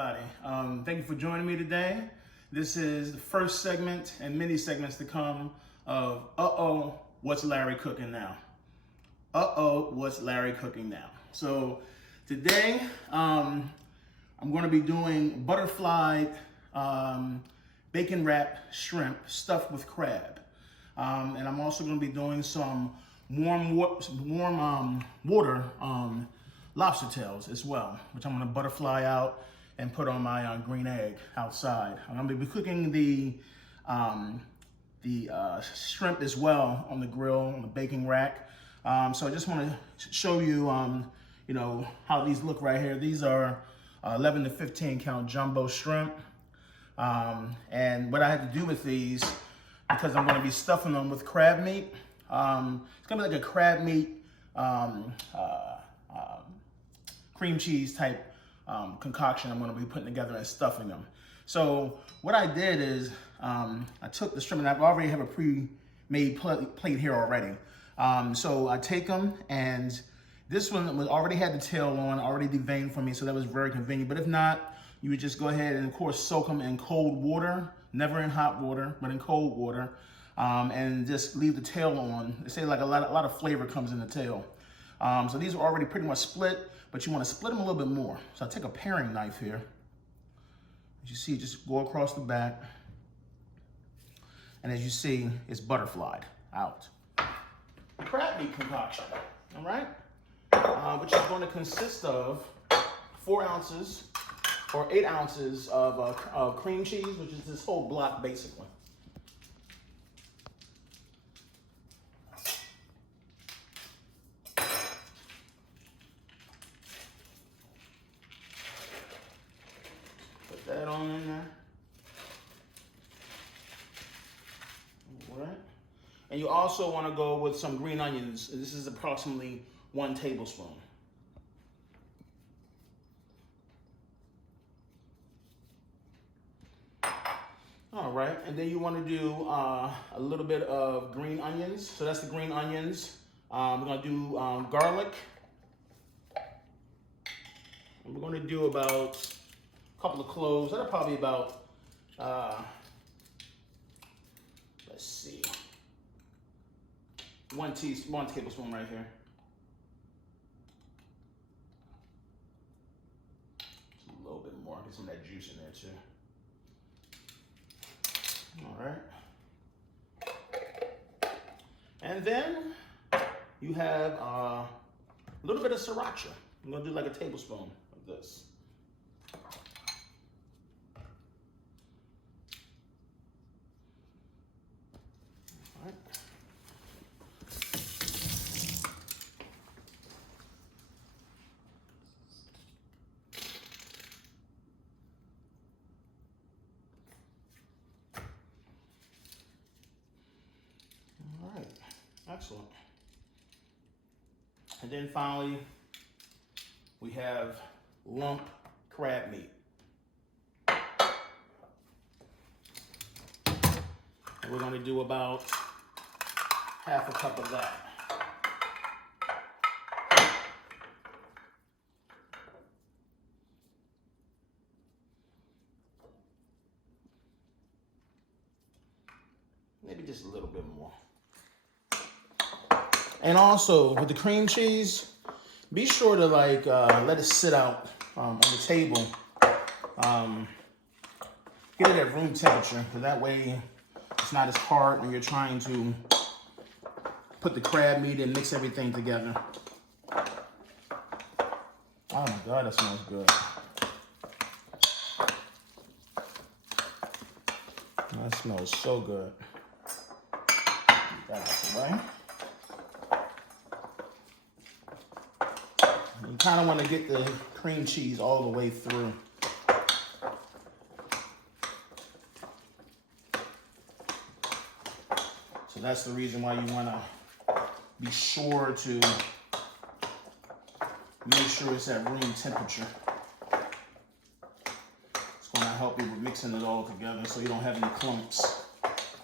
everybody. Thank you for joining me today. This is the first segment and many segments to come of Uh-oh, what's Larry cooking now? Uh-oh, what's Larry cooking now? So today, I'm going to be doing butterfly bacon wrapped shrimp stuffed with crab. And I'm also going to be doing some warm water lobster tails as well, which I'm going to butterfly out and put on my green egg outside. I'm going to be cooking the shrimp as well on the grill, on the baking rack. So I just want to show you, you know, how these look right here. These are 11 to 15 count jumbo shrimp. And what I had to do with these, because I'm going to be stuffing them with crab meat. It's going to be like a crab meat cream cheese type concoction I'm going to be putting together and stuffing them. So what I did is I took the shrimp, and I already have a pre-made plate here already. So I take them, and this one was already had the tail on, already deveined for me, so that was very convenient. But if not, you would just go ahead and of course soak them in cold water, never in hot water, but in cold water, and just leave the tail on. They say like a lot of flavor comes in the tail. So these are already pretty much split, but you want to split them a little bit more. So I take a paring knife here. As you see, just go across the back. And as you see, it's butterflied out. Crab meat concoction, all right? Which is going to consist of 4 ounces or 8 ounces of cream cheese, which is this whole block basically. Put that on in there. All right. And you also want to go with some green onions. This is approximately 1 tablespoon. All right, and then you want to do a little bit of green onions. So that's the green onions. We're going to do garlic. And we're going to do about a couple of cloves. That'll probably about, let's see, 1 tablespoon right here. Just a little bit more. Get some of that juice in there too. All right. And then you have a little bit of sriracha. I'm going to do like a tablespoon of this. All right. Excellent. And then finally, we have lump crab meat. And we're going to do about half a cup of that. Maybe just a little bit more. And also with the cream cheese, be sure to like let it sit out on the table. Get it at room temperature, so that way it's not as hard when you're trying to put the crab meat and mix everything together. Oh my God, that smells good. That smells so good. Get that out the way. You kind of want to get the cream cheese all the way through. So that's the reason why you want to be sure to make sure it's at room temperature. It's going to help you with mixing it all together so you don't have any clumps.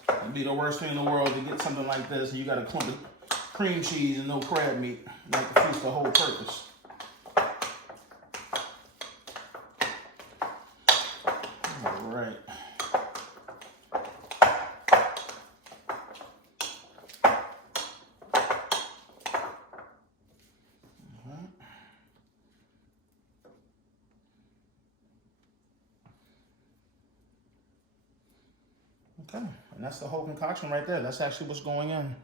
It'd be the worst thing in the world to get something like this and you got a clump of cream cheese and no crab meat. That defeats the whole purpose. All right. Okay, and that's the whole concoction right there. That's actually what's going in.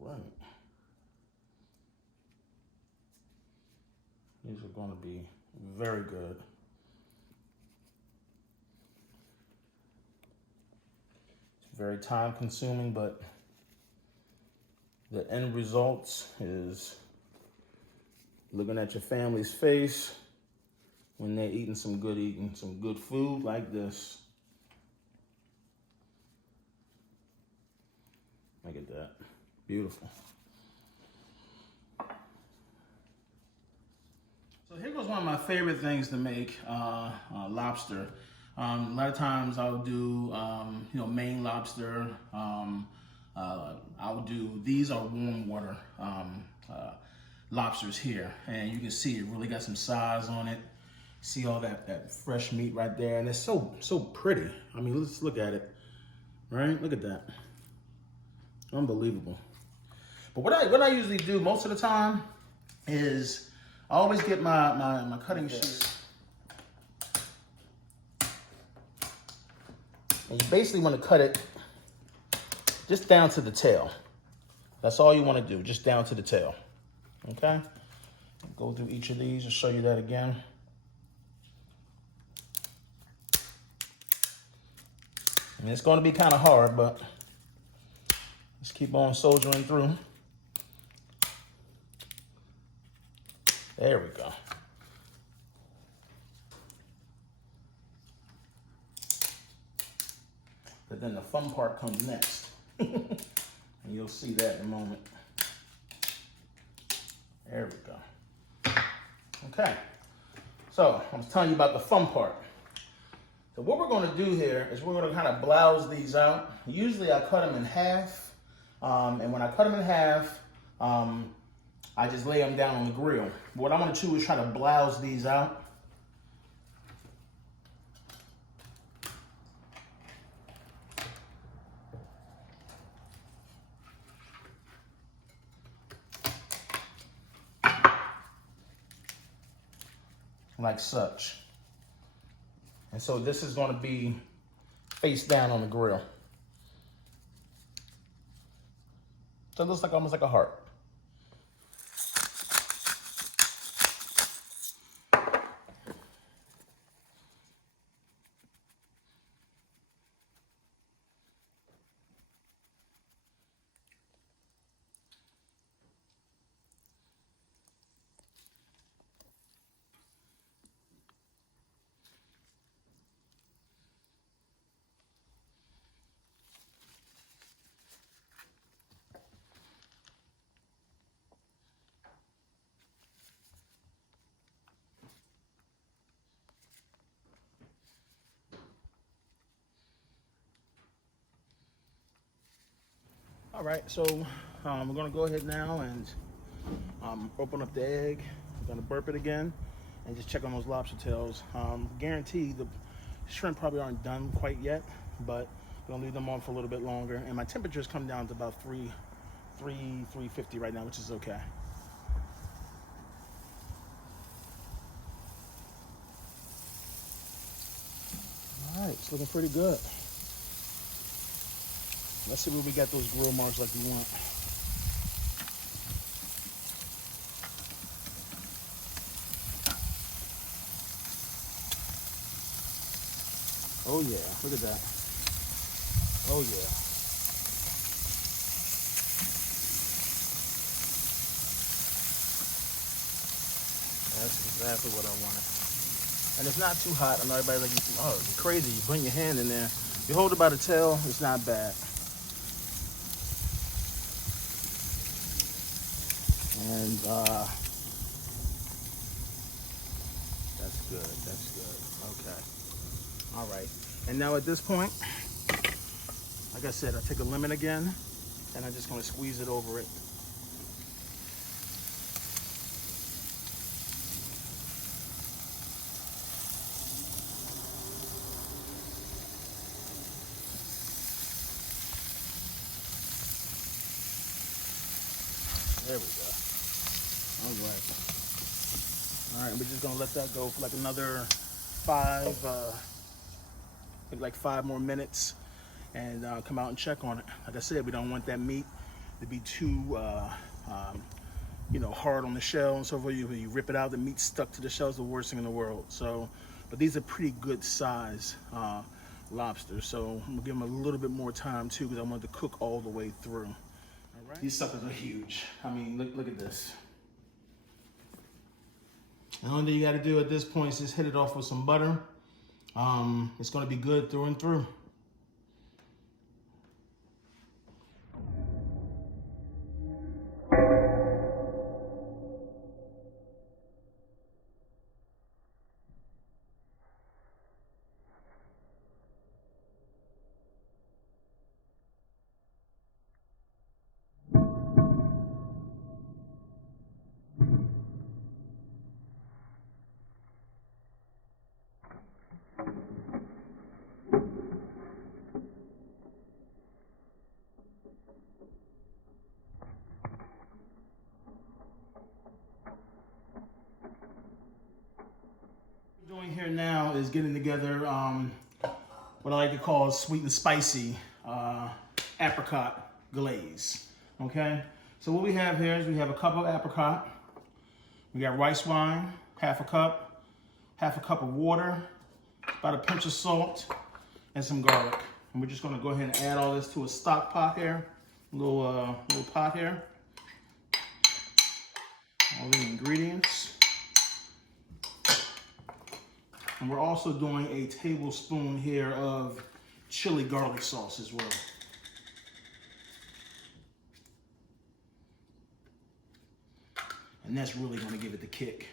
Right. These are going to be very good. It's very time consuming, but the end results is looking at your family's face when they're eating some good food like this. Look at that. Beautiful. So here goes one of my favorite things to make, lobster. A lot of times I'll do, Maine lobster. I'll do, these are warm water lobsters here. And you can see it really got some size on it. See all that fresh meat right there. And it's so pretty. I mean, let's look at it, right? Look at that. Unbelievable. But what I usually do most of the time is I always get my cutting sheet. And you basically want to cut it just down to the tail. That's all you want to do, just down to the tail. Okay? Go through each of these and show you that again. And it's going to be kind of hard, but let's keep on soldiering through. There we go. But then the fun part comes next. And you'll see that in a moment. There we go. Okay. So I was telling you about the fun part. So what we're going to do here is we're going to kind of blouse these out. Usually I cut them in half. And when I cut them in half, I just lay them down on the grill. What I'm going to do is try to blouse these out. Like such. And so this is going to be face down on the grill. So it looks like almost like a heart. All right, so we're gonna go ahead now and open up the egg. We're gonna burp it again and just check on those lobster tails. Guarantee the shrimp probably aren't done quite yet, but we're gonna leave them on for a little bit longer. And my temperature's come down to about 350 right now, which is okay. All right, it's looking pretty good. Let's see where we got those grill marks like we want. Oh yeah, look at that. Oh yeah. That's exactly what I wanted. And it's not too hot. I know everybody's like, oh, you're crazy. You put your hand in there. You hold it by the tail, it's not bad. And that's good, okay. All right, and now at this point, like I said, I take a lemon again, and I'm just gonna squeeze it over it. There we go. All right. All right, we're just gonna let that go for like another like 5 more minutes, and come out and check on it. Like I said, we don't want that meat to be too, you know, hard on the shell and so forth. When you rip it out, the meat stuck to the shell is the worst thing in the world. So, but these are pretty good size lobsters. So I'm gonna give them a little bit more time too, because I want it to cook all the way through. All right. These suckers are huge. I mean, look at this. The only thing you got to do at this point is just hit it off with some butter. It's going to be good through and through. What we're doing here now is getting together what I like to call sweet and spicy apricot glaze. Okay, so what we have here is we have a cup of apricot, we got rice wine, half a cup of water, about a pinch of salt, and some garlic. And we're just going to go ahead and add all this to a stock pot here, little pot here. All the ingredients. And we're also doing a tablespoon here of chili garlic sauce as well. And that's really going to give it the kick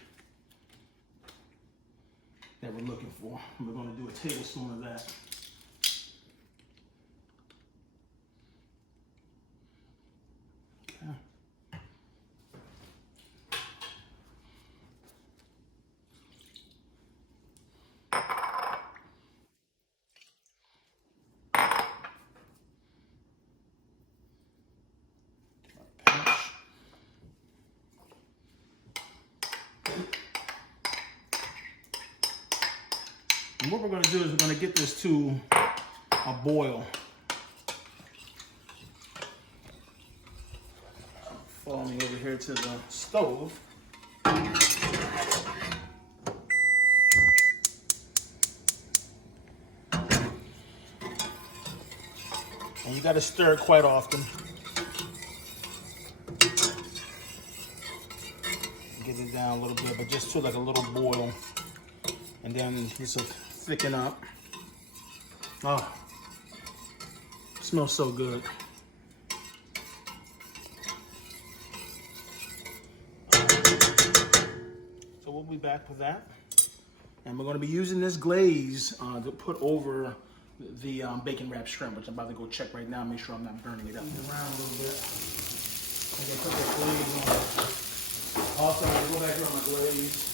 that we're looking for. And we're going to do a tablespoon of that. Okay. And what we're going to do is we're going to get this to a boil. Follow me over here to the stove. And you got to stir it quite often. Get it down a little bit, but just to like a little boil. And then this will thicken up. Oh, smells so good. So we'll be back with that. And we're going to be using this glaze to put over the bacon wrapped shrimp, which I'm about to go check right now, make sure I'm not burning it up. Around a little bit. I'm going to put that glaze on. Also, I'm going to go back here on my glaze.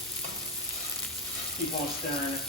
Keep on stirring it.